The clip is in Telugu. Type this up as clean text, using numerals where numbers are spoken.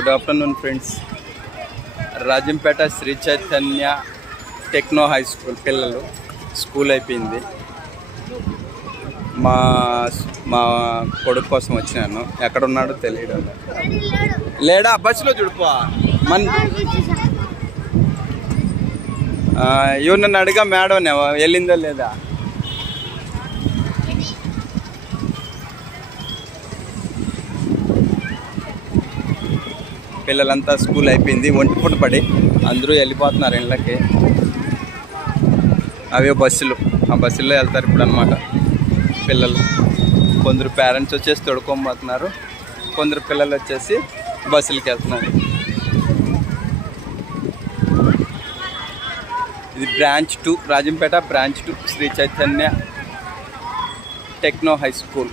Good afternoon friends. Rajampet Sri Chaitanya techno high school పిల్లలు స్కూల్ అయిపోయింది. మా మా కొడుకు కోసం వచ్చినాను. ఎక్కడున్నాడో తెలియడం లేడా. బస్సులో చూడుపో మన ఇవరు నన్ను అడిగా మేడం వెళ్ళిందో లేదా. పిల్లలంతా స్కూల్ అయిపోయింది. ఒంటిపూట పడి అందరూ వెళ్ళిపోతున్నారు ఇళ్ళకి. అవే బస్సులు, ఆ బస్సుల్లో వెళ్తారు ఇప్పుడు అన్నమాట పిల్లలు. కొందరు పేరెంట్స్ వచ్చేసి తొడుకోబోతున్నారు, కొందరు పిల్లలు వచ్చేసి బస్సులకి వెళ్తున్నారు. ఇది branch 2, Rajampet branch 2 Sri Chaitanya techno high school.